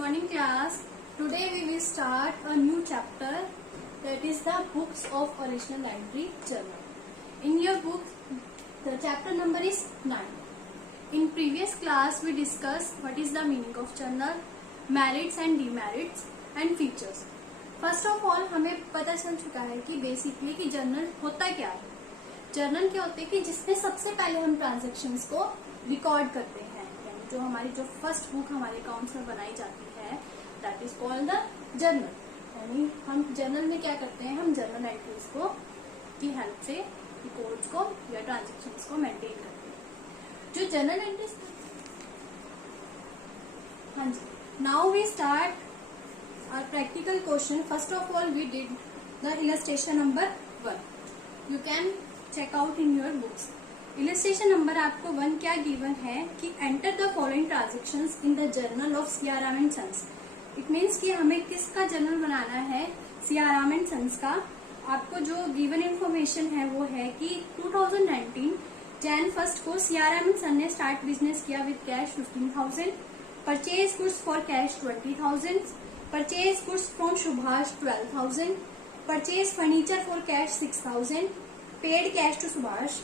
morning class. Today we will start a new chapter, that is the books of original entry journal. In your book the chapter number is 9. In previous class we discussed what is the meaning of journal, merits and demerits and features. First of all हमें पता चल चुका है कि basically कि journal होता क्या है. जर्नल क्या होते हैं कि जिसमें सबसे पहले हम ट्रांजेक्शन्स को रिकॉर्ड करते हैं, यानी जो हमारी जो फर्स्ट बुक हमारे अकाउंट्स में बनाई जाती है that is called the journal. यानी हम जर्नल में क्या करते हैं, हम जर्नल एंट्रीज को की हेल्प से रिकॉर्ड्स को या ट्रांजेक्शन्स को मेंटेन करते हैं. जो जर्नल एंट्रीज, हाँ जी, now we start our practical question. First of all we did the illustration number 1. You can check out in your books. Illustration number आपको 1 क्या given है कि enter the following transactions in the journal of CRM and Sons. It means कि हमें किसका journal बनाना है, CRM and Sons का. आपको जो given information है वो है कि 2019 Jan 1st को CRM and Sons ने start business किया with cash 15,000, purchase goods for cash 20,000, purchase goods from Subhash 12,000, purchase furniture for cash 6,000, paid cash to Subhash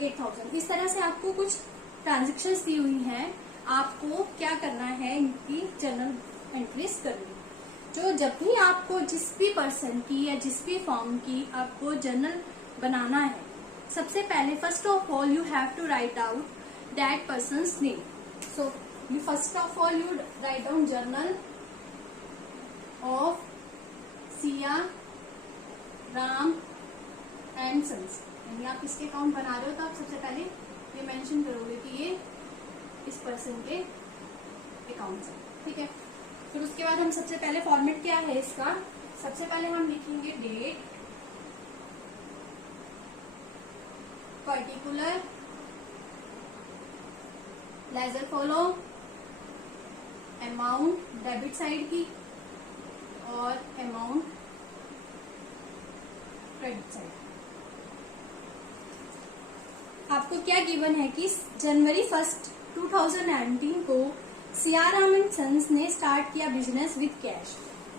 8,000. इस तरह से आपको कुछ ट्रांजेक्शन्स दी हुई हैं. आपको क्या करना है, इनकी जर्नल एंट्रीज करनी. जो जब भी आपको जिस भी पर्सन की या जिस भी फॉर्म की आपको जर्नल बनाना है, सबसे पहले first of all you have to write out that person's name. So first of all you write down journal of Siya Ram and sons. यानी आप इसके अकाउंट बना रहे हो तो आप सबसे पहले ये मेंशन करोगे कि ये इस पर्सन के अकाउंट है. ठीक है. फिर उसके बाद हम सबसे पहले फॉर्मेट क्या है इसका, सबसे पहले हम लिखेंगे date, particular, ledger folio, amount debit side की और अमाउंट क्रेडिट साइड. आपको क्या गिवन है कि जनवरी 1st 2019 को CRM and Sons ने स्टार्ट किया बिजनेस विद कैश.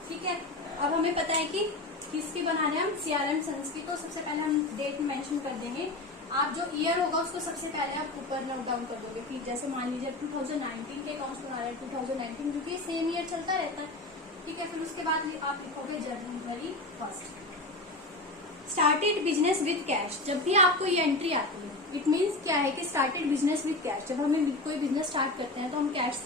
ठीक है. अब हमें पता है कि किसकी बना रहे हैं हम, CRM and Sons की. तो सबसे पहले हम डेट मेंशन कर देंगे. आप जो ईयर होगा उसको सबसे पहले आप ऊपर नोट डाउन कर दोगे. फिर जैसे मान लीजिए 2019 के अकाउंट्स बना रहे हैं 2019, क्योंकि सेम ईयर चलता रहता है. ठीक है. फिर उसके बाद आप लिखोगे जनवरी 1st started business with cash. जब भी आपको ये एंट्री आती है, इट मीन्स क्या है कि स्टार्टेड बिजनेस विद कैश. जब हमें कोई बिजनेस स्टार्ट करते हैं तो हम कैश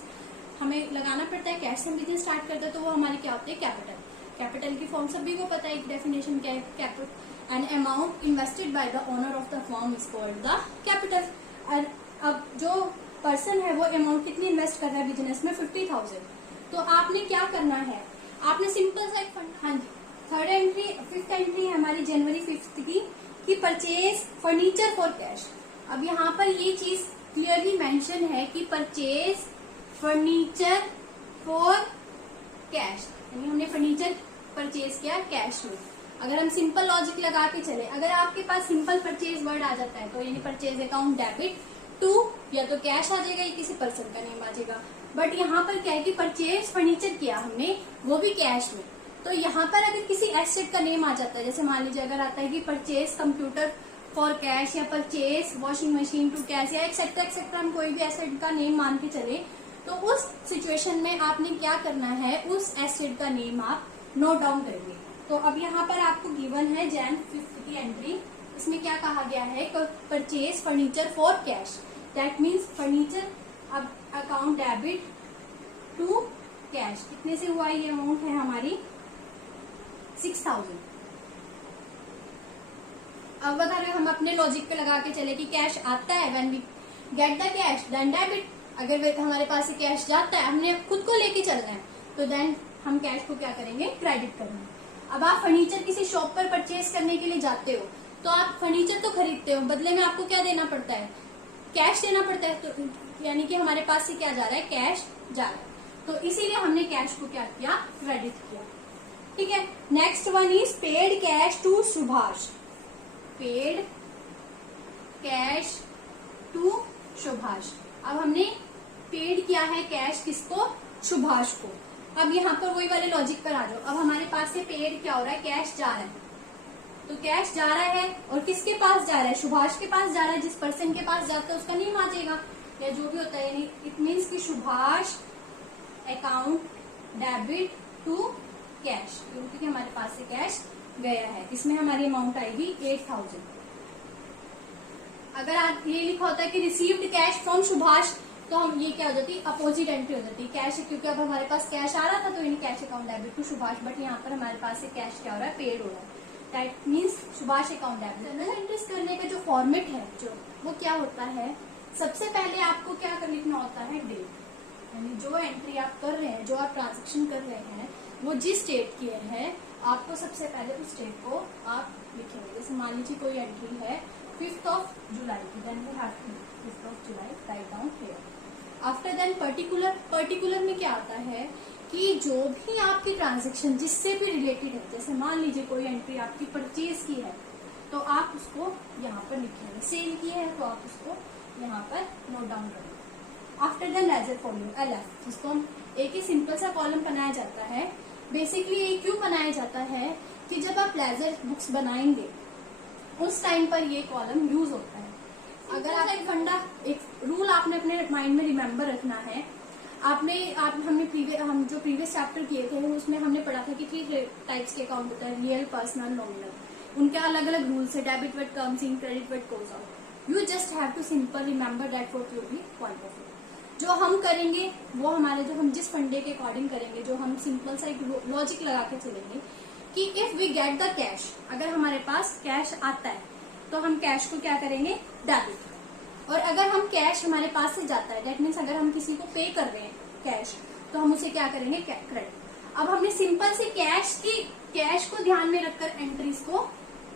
हमें लगाना पड़ता है. कैश से हम बिजनेस स्टार्ट करते हैं तो वो हमारे क्या होते हैं, कैपिटल. कैपिटल की फॉर्म सभी को पता है, एक डेफिनेशन क्या है, capital. And amount invested by the owner of the firm is called the capital. और अब जो पर्सन है वो अमाउंट कितनी इन्वेस्ट कर रहा है बिजनेस में, 50,000. तो आपने क्या करना है, आपने सिंपल सा एक फंड. हाँ जी. थर्ड एंट्री, फिफ्थ एंट्री है हमारी जनवरी 5th की परचेज फर्नीचर फॉर कैश. अब यहाँ पर ये चीज क्लियरली मेंशन है कि परचेज फर्नीचर फॉर कैश, यानी हमने फर्नीचर परचेज किया कैश में. अगर हम सिंपल लॉजिक लगा के चले, अगर आपके पास सिंपल परचेज वर्ड आ जाता है तो यानी परचेज अकाउंट डेबिट टू या तो कैश आ जाएगा या किसी पर्सन का नेम आ जाएगा. बट यहाँ पर क्या है कि परचेज फर्नीचर किया हमने, वो भी कैश में. तो यहाँ पर अगर किसी एसेट का नेम आ जाता है, जैसे मान लीजिए अगर आता है कि परचेज कंप्यूटर फॉर कैश या purchase washing machine to cash या एक्सेट्रा एक्सेट्रा, हम कोई भी एसेट का नेम मान के चले, तो उस सिचुएशन में आपने क्या करना है, उस एसेट का नेम आप नोट डाउन करेंगे. तो अब यहाँ पर आपको गिवन है Jan 5th की एंट्री. इसमें क्या कहा गया है, purchase furniture for cash. That means furniture अब अकाउंट डेबिट टू कैश. कितने से हुआ ये अमाउंट है हमारी 6,000. अब अगर हम अपने लॉजिक पे लगा के चले कि कैश आता है, when we get the cash then debit. अगर हमारे पास से कैश जाता है, हमने खुद को लेके चलना है, तो देन हम कैश को क्या करेंगे, क्रेडिट करेंगे. अब आप फर्नीचर किसी शॉप पर परचेज करने के लिए जाते हो तो आप फर्नीचर तो खरीदते हो, बदले में आपको क्या देना पड़ता है, कैश देना पड़ता है. तो यानी कि हमारे पास से क्या जा रहा है, कैश जा रहा है. तो इसीलिए हमने कैश को क्या किया, क्रेडिट किया. ठीक है. Next one is paid cash to Subhash. Paid cash to Subhash. अब हमने पेड किया है कैश किसको, सुभाष को. अब यहाँ पर वही वाले लॉजिक पर आ जाओ। अब हमारे पास से पेड क्या हो रहा है, कैश जा रहा है, तो कैश जा रहा है और किसके पास जा रहा है, सुभाष के पास जा रहा है। जिस पर्सन के पास जाता है उसका नेम आ जाएगा या जो भी होता है, यानी इट मीन्स कि Subhash account debit to cash, क्योंकि हमारे पास से कैश गया है। इसमें हमारी अमाउंट आएगी 8000। अगर आप ये लिखा होता है कि रिसीव्ड कैश फ्रॉम सुभाष, तो हम ये क्या हो जाती, अपोजिट एंट्री हो जाती कैश, क्योंकि अब हमारे पास कैश आ रहा था तो यानी cash account debit to Subhash, but यहाँ पर हमारे पास से कैश क्या हो रहा है, पेड हो रहा है। That means Subhash account debit. General entries करने का जो फॉर्मेट है वो क्या होता है, सबसे पहले आपको क्या कर लिखना होता है, डेट, यानी जो एंट्री आप कर रहे हैं, जो आप ट्रांजेक्शन कर रहे हैं, वो जिस डेट की है, आपको सबसे पहले उस डेट को आप लिखेंगे। जैसे मान लीजिए कोई एंट्री है 5th of July की, then we have to 5th of July write down here. After then particular में क्या आता है कि जो भी आपकी ट्रांजेक्शन जिससे भी रिलेटेड है, जैसे मान लीजिए कोई एंट्री आपकी परचेज की है तो आप उसको यहाँ पर लिखेंगे, सेल की है तो आप उसको यहाँ पर नोट डाउन करेंगे। After then ledger following LF, जिसको हम एक ही सिंपल सा कॉलम बनाया जाता है। बेसिकली ये क्यों बनाया जाता है कि जब आप लेजर बुक्स बनाएंगे उस टाइम पर ये कॉलम यूज होता है। अगर आप एक फंडा, एक रूल आपने अपने माइंड में रिमेम्बर रखना है। हम जो प्रीवियस चैप्टर किए थे उसमें हमने पढ़ा था कि 3 टाइप्स के अकाउंट होता है, रियल, पर्सनल, नॉमिनल। उनके अलग अलग रूल्स है। Debit word comes in, credit word goes out. You just have to simple remember that for your be point of view. जो हम करेंगे वो हमारे, जो हम जिस फंडे के अकॉर्डिंग करेंगे, जो हम सिंपल सा एक लॉजिक लगा के चलेंगे कि if we get the cash, अगर हमारे पास कैश आता है तो हम कैश को क्या करेंगे, डेबिट। और अगर हम कैश हमारे पास से जाता है, दैट मीन्स अगर हम किसी को पे कर रहे हैं कैश, तो हम उसे क्या करेंगे, क्रेडिट। अब हमने सिंपल से कैश को ध्यान में रखकर एंट्रीज को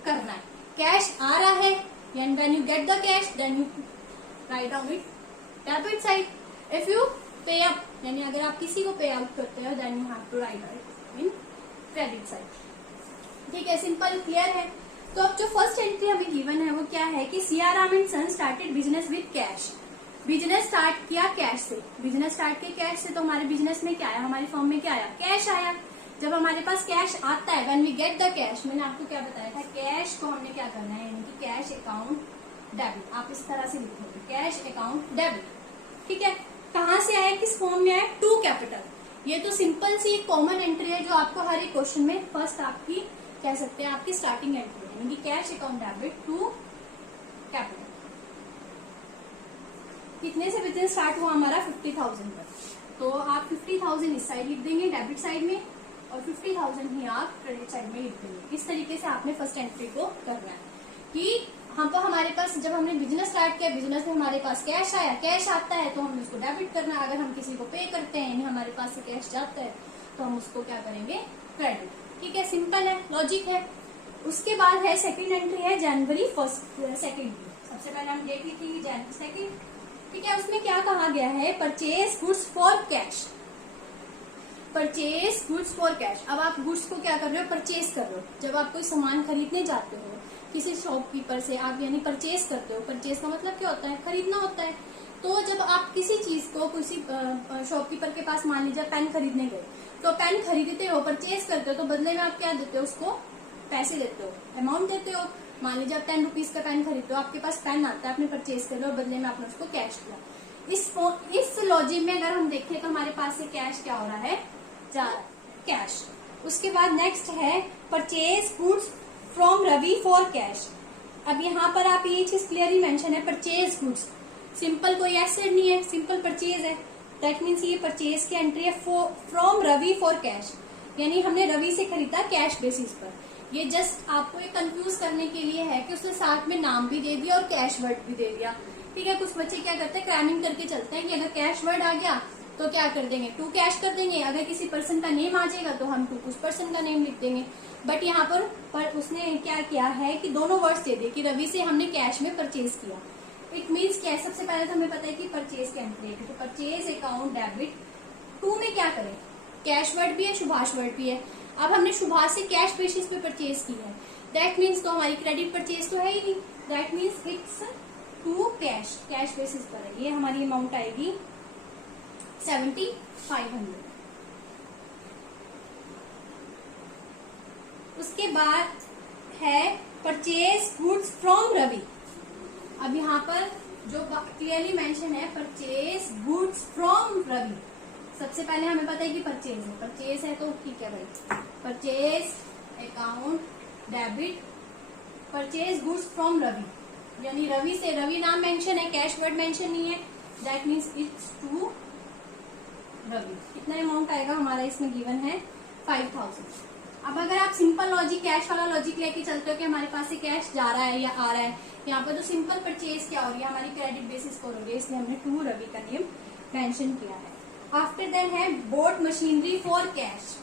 करना है। कैश आ रहा है, and when you get the cash then you write down it debit side. If you pay up, यानी अगर आप किसी को पे आउट करते हो then you have to write it in credit side. ठीक है, सिंपल, क्लियर है। तो अब जो फर्स्ट एंट्री हमें गिवन है वो क्या है कि Siya Ram and son started business with cash. Business start किया कैश से, बिजनेस स्टार्ट किया कैश से, तो हमारे बिजनेस में क्या आया, हमारी फर्म में क्या आया, कैश आया। जब हमारे पास कैश आता है, when we get the cash, मैंने आपको क्या बताया था, कैश को हमने क्या करना है, यानी कि कैश अकाउंट डेबिट। आप इस तरह से लिखोगे, कैश अकाउंट डेबिट। ठीक है, कहाँ से आया, किस फॉर्म में आया, टू कैपिटल। ये तो सिंपल सी कॉमन एंट्री है जो आपको हर एक क्वेश्चन में फर्स्ट आपकी कह सकते हैं आपकी स्टार्टिंग एंट्री है, यानी कि cash account debit to capital. कितने से बिजनेस स्टार्ट हुआ हमारा, 50,000 पर, तो आप 50,000 इस साइड लिख देंगे डेबिट साइड में और 50,000 ही आप क्रेडिट साइड में लिख देंगे। इस तरीके से आपने फर्स्ट एंट्री को करना है कि हम तो हमारे पास जब हमने बिजनेस स्टार्ट किया, बिजनेस में हमारे पास कैश आया, कैश आता है तो हम उसको डेबिट करना है। अगर हम किसी को पे करते हैं, हमारे पास से कैश जाता है तो हम उसको क्या करेंगे, क्रेडिट। ठीक है, सिंपल है, लॉजिक है। उसके बाद है सेकंड एंट्री है जनवरी 2nd। सबसे पहले हम डेट लिखी थी जनवरी 2nd। ठीक है, उसमें क्या कहा गया है, purchase goods for cash. Purchase goods for cash. अब आप गुड्स को क्या कर रहे हो, परचेज कर रहे हो। जब आप कोई सामान खरीदने जाते हो किसी शॉपकीपर से, आप यानी परचेज करते हो। परचेज का मतलब क्या होता है, खरीदना होता है। तो जब आप किसी चीज को किसी शॉपकीपर के पास, मान लीजिए पेन खरीदने गए, तो पेन खरीदते हो, परचेज करते हो, तो बदले में आप क्या देते हो, उसको पैसे देते हो, अमाउंट देते हो। मान लीजिए आप 10 रुपीज का पेन खरीदते हो, आपके पास पेन आता है, आपने परचेज कर लिया और बदले में आपने उसको कैश दिया। इस लॉजिक में अगर हम देखें तो हमारे पास से कैश क्या हो रहा है, जा रहा है कैश। उसके बाद नेक्स्ट है purchase goods from Ravi for cash. अब यहाँ पर आप ये चीज क्लियरली मेंशन है, परचेज गुड्स, सिंपल कोई एसेट नहीं है, सिंपल परचेज है। दैट मीन्स ये परचेज की एंट्री है फ्रॉम रवि फॉर कैश, यानी हमने रवि से खरीदा कैश बेसिस पर। ये जस्ट आपको ये कंफ्यूज करने के लिए है कि उसने साथ में नाम भी दे दिया और कैश वर्ड भी दे दिया। ठीक है, कुछ बच्चे क्या करते हैं, क्रैमिंग करके चलते हैं कि अगर कैश वर्ड आ गया तो क्या कर देंगे, टू कैश कर देंगे। अगर किसी पर्सन का नेम आ जाएगा तो हम टू उस पर्सन का नेम लिख देंगे। बट यहाँ पर उसने क्या किया है कि दोनों वर्ड्स दे दिए कि रवि से हमने कैश में परचेज किया। इट मीन्स क्या है, सबसे पहले तो हमें पता है कि परचेज की एंट्री है, तो परचेज अकाउंट डेबिट टू में क्या करें, कैश वर्ड भी है, सुभाष वर्ड भी है। अब हमने सुभाष से कैश बेसिस पे परचेज की है, दैट मीन्स तो हमारी क्रेडिट परचेज तो है ही नहीं। That means it's to cash, cash basis पर है। ये हमारी अमाउंट आएगी 7500। इसके बाद है परचेज गुड्स फ्रॉम रवि। अब यहाँ पर जो क्लियरली मेंशन है परचेज गुड्स फ्रॉम रवि। सबसे पहले हमें पता है कि परचेज है तो ठीक है भाई, purchase account debit purchase goods from Ravi, यानी रवि से, रवि नाम मेंशन है, कैश वर्ड मेंशन नहीं है, that means it's to Ravi. कितना अमाउंट आएगा हमारा इसमें गिवन है 5000। अब अगर आप सिंपल लॉजिक, कैश वाला लॉजिक लेके चलते हो कि हमारे पास से कैश जा रहा है या आ रहा है, यहाँ पर तो सिंपल परचेज क्या हो रही है, हमारी क्रेडिट बेसिस पर हो रही है, इसलिए हमने टू रवि का नेम मेंशन किया है। आफ्टर देन है boat machinery for cash,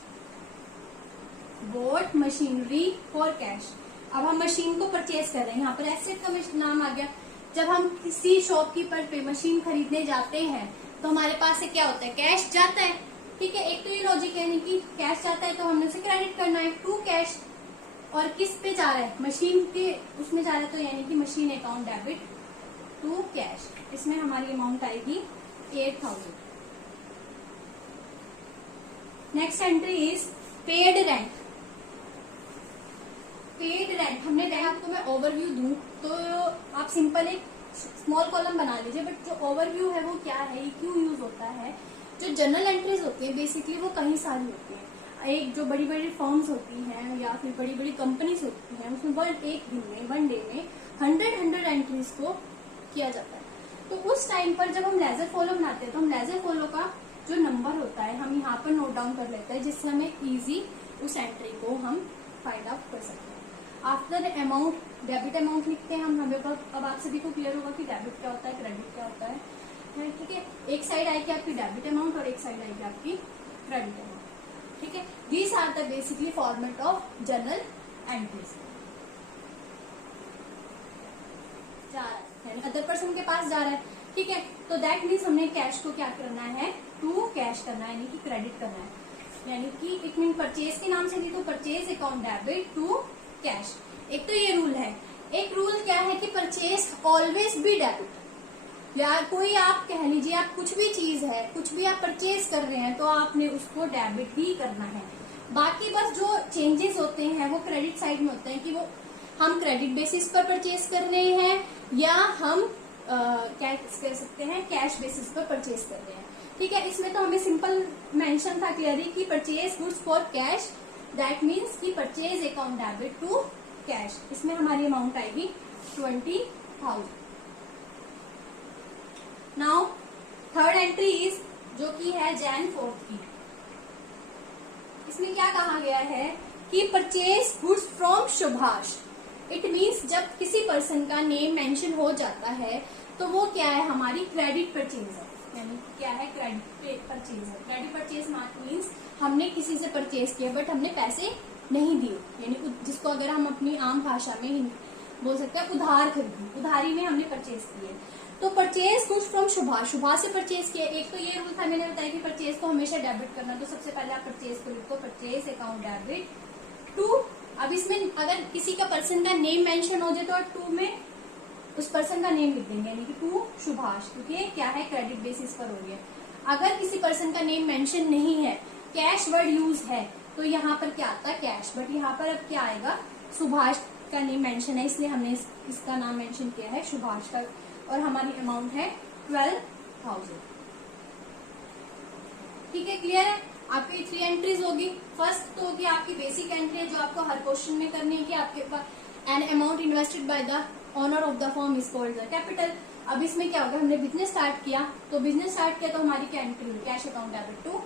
boat machinery for cash. अब हम मशीन को परचेज कर रहे हैं, यहाँ पर एसेट का नाम आ गया। जब हम किसी शॉपकीपर पे मशीन खरीदने जाते हैं तो हमारे पास से क्या होता है, कैश जाता है, ठीक है। एक तो ये लॉजिक है कि कैश जाता है तो हमने उसे क्रेडिट करना है टू कैश, और किस पे जा रहा है, मशीन के उसमें जा रहा है, तो यानी कि machine account debit to cash. इसमें हमारी अमाउंट आएगी 8000। Next entry is paid rent. Paid rent हमने देखा, आपको मैं ओवरव्यू दूं तो आप सिंपल एक स्मॉल कॉलम बना लीजिए, बट जो ओवरव्यू है वो क्या है, ये क्यों यूज होता है। जो जनरल एंट्रीज होती है बेसिकली वो कहीं सारी होती है। एक जो बड़ी बड़ी फर्म्स होती हैं या फिर बड़ी बड़ी कंपनीज होती हैं, उसमें एक दिन में, वन डे में 100 एंट्रीज को किया जाता है। तो उस टाइम पर जब हम लेजर फॉलो बनाते हैं तो हम लेजर फॉलो का जो नंबर होता है हम यहाँ पर नोट डाउन कर लेते हैं, जिससे हमें इजी उस एंट्री को हम फाइंड आउट कर सकते हैं। आफ्टर अमाउंट, डेबिट अमाउंट लिखते हैं हम। हमें अब आप सभी को क्लियर होगा कि डेबिट क्या होता है, क्रेडिट क्या होता है, ठीक है। एक साइड आएगी आपकी डेबिट अमाउंट और एक साइड आएगी आपकी क्रेडिट अमाउंट, ठीक है। These are the basically format of journal entries. जा रहा है यानी अदर पर्सन के पास जा रहा है, ठीक है। तो दैट मीन्स हमने कैश को क्या करना है, टू कैश करना है, यानी कि क्रेडिट करना है। यानी कि इट मीन परचेज के नाम से नहीं तो purchase account debit to cash. एक तो ये रूल है। एक रूल क्या है कि परचेज ऑलवेज बी डेबिट, या कोई आप कह लीजिए आप कुछ भी चीज है, कुछ भी आप परचेज कर रहे हैं तो आपने उसको डेबिट ही करना है। बाकी बस जो चेंजेस होते हैं वो क्रेडिट साइड में होते हैं कि वो हम क्रेडिट बेसिस पर परचेज कर रहे हैं या हम क्या कह सकते हैं, कैश बेसिस पर परचेज कर रहे हैं, ठीक है। इसमें तो हमें सिंपल मेंशन था क्लियरली कि purchase goods for cash, that means कि purchase account debit to cash. इसमें हमारी अमाउंट आएगी 20,000। नाउ थर्ड एंट्री इज जो कि है Jan 4th की। इसमें क्या कहा गया है कि purchase goods from Subhash. It means जब किसी पर्सन का नेम मेंशन हो जाता है तो वो क्या है, हमारी क्रेडिट परचेज है, यानी क्या है, क्रेडिट परचेज है। क्रेडिट परचेज मीन्स हमने किसी से परचेज किया बट हमने पैसे नहीं दिए, यानी जिसको अगर हम अपनी आम भाषा में बोल सकते हैं उधार खरीदी, उधारी में हमने परचेज किए। तो purchase goods from Subhash, Subhash से परचेज किया। एक तो ये रूल था, मैंने बताया कि परचेज को हमेशा डेबिट करना, तो सबसे पहले आप परचेज को लिखो, परचेज अकाउंट डेबिट टू। अब इसमें अगर किसी का पर्सन का नेम मेंशन हो जाए तो टू में उस पर्सन का नेम लिख देंगे, यानी कि टू सुभाष, क्योंकि क्या है, क्रेडिट बेसिस पर हो रही है। अगर किसी पर्सन का नेम मेंशन नहीं है, कैश वर्ड यूज है, तो यहाँ पर क्या आता है, कैश, बट यहाँ पर अब क्या आएगा, सुभाष का नेम मेंशन है, इसलिए हमने इसका नाम मेंशन किया है सुभाष का, और हमारी अमाउंट है 12,000। ठीक है, क्लियर है। आपकी 3 एंट्रीज होगी। फर्स्ट तो होगी आपकी बेसिक एंट्री है जो आपको हर क्वेश्चन में करनी है कि आपके पास an amount invested by the owner of the firm is called the capital. अब इसमें क्या होगा, हमने बिजनेस स्टार्ट किया, तो बिजनेस स्टार्ट किया तो हमारी क्या एंट्री हुई, cash account debit to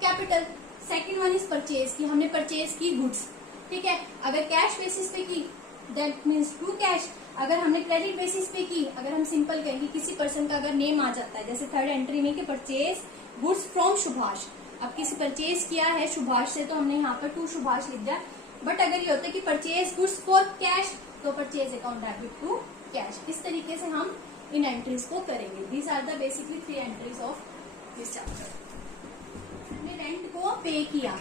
capital. Second one is purchase की, हमने परचेज की गुड्स, ठीक है। अगर कैश बेसिस पे की दैट मीन्स टू कैश। अगर हमने क्रेडिट बेसिस पे की, अगर हम सिंपल कहेंगे किसी पर्सन का अगर नेम आ जाता है, जैसे थर्ड एंट्री में कि परचेज गुड्स फ्रॉम सुभाष, अब किसी परचेज किया है सुभाष से तो हमने यहाँ पर टू सुभाष लिख दिया। बट अगर ये होता है कि परचेज गुड्स फॉर कैश, तो purchase account debit to cash. इस तरीके से हम इन एंट्रीज को करेंगे। These are the basically 3 entries of this chapter. हमने रेंट को पे किया।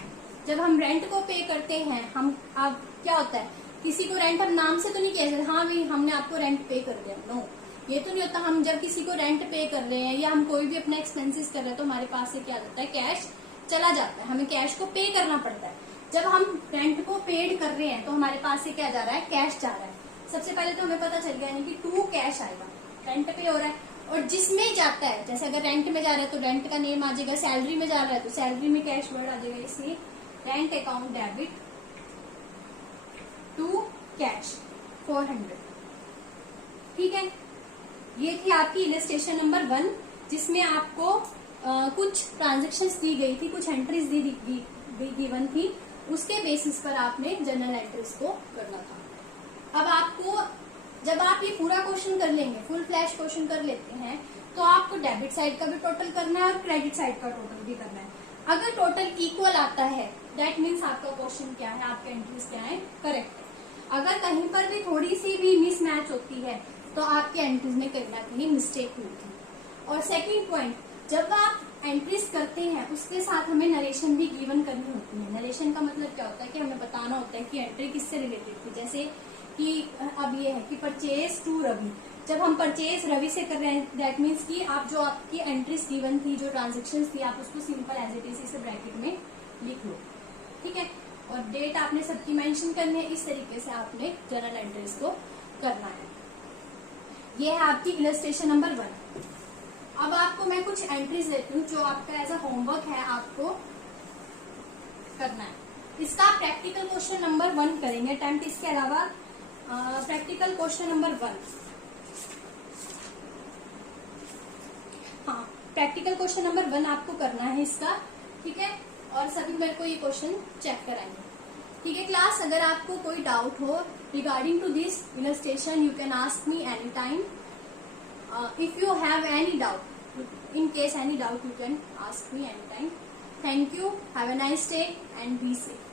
जब हम रेंट को पे करते हैं, हम अब क्या होता है, किसी को रेंट हम नाम से तो नहीं कह सकते, हाँ भी हमने आपको रेंट पे कर दिया, नो, ये तो नहीं होता। हम जब किसी को रेंट पे कर रहे हैं या हम कोई भी अपना एक्सपेंसेस कर रहे हैं तो हमारे पास से क्या होता है, कैश चला जाता है, हमें कैश को पे करना पड़ता है। जब हम रेंट को पेड कर रहे हैं तो हमारे पास से क्या जा रहा है, कैश जा रहा है। सबसे पहले तो हमें पता चल गया यानी कि टू कैश आएगा, रेंट पे हो रहा है। और जिसमें जाता है, जैसे अगर रेंट में जा रहा है तो रेंट का नेम आ जाएगा, सैलरी में जा रहा है तो सैलरी में कैश वर्ड आ जाएगा, इसलिए rent account debit to cash 400। ठीक है, ये थी आपकी इलस्ट्रेशन नंबर 1, जिसमें आपको कुछ ट्रांजेक्शन्स दी गई थी, कुछ एंट्रीज दी गिवन थी, उसके बेसिस पर आपने जर्नल एंट्रीज को करना था। अब आपको जब आप ये पूरा क्वेश्चन कर लेंगे, फुल फ्लैश क्वेश्चन कर लेते हैं, तो आपको डेबिट साइड का भी टोटल करना है और क्रेडिट साइड का टोटल भी करना है। अगर टोटल इक्वल आता है दैट मीन्स आपका क्वेश्चन क्या है, आपके एंट्रीज क्या है, करेक्ट है। अगर कहीं पर भी थोड़ी सी भी मिसमैच होती है तो आपके एंट्रीज में कहीं ना कहीं मिस्टेक हुई थी। और सेकंड पॉइंट, जब आप एंट्रीज करते हैं उसके साथ हमें नरेशन भी गिवन करनी होती है। नरेशन का मतलब क्या होता है कि हमें बताना होता है कि एंट्री किससे रिलेटेड थी। जैसे कि अब ये है कि परचेज टू रवि, जब हम परचेज रवि से कर रहे हैं दैट मीन्स कि आप जो आपकी एंट्रीज गिवन थी, जो ट्रांजेक्शन थी, आप उसको सिंपल एज इट इज इसे ब्रैकेट में लिख लो। ठीक है, और डेट आपने सबकी मेंशन करनी है। इस तरीके से आपने जर्नल एंट्रीज को करना है। ये है आपकी इलस्ट्रेशन नंबर 1। अब आपको मैं कुछ एंट्रीज देती हूँ जो आपका एज अ होमवर्क है, आपको करना है। इसका प्रैक्टिकल क्वेश्चन नंबर 1 करेंगे अटेम्प्ट, इसके अलावा प्रैक्टिकल क्वेश्चन नंबर 1, हाँ प्रैक्टिकल क्वेश्चन नंबर 1 आपको करना है इसका। ठीक है, और सभी मेरे को ये क्वेश्चन चेक कराएंगे। ठीक है क्लास, अगर आपको कोई डाउट हो regarding to this illustration you can ask me any time. If you have any doubt, in case any doubt you can ask me anytime. Thank you. Have a nice day and be safe.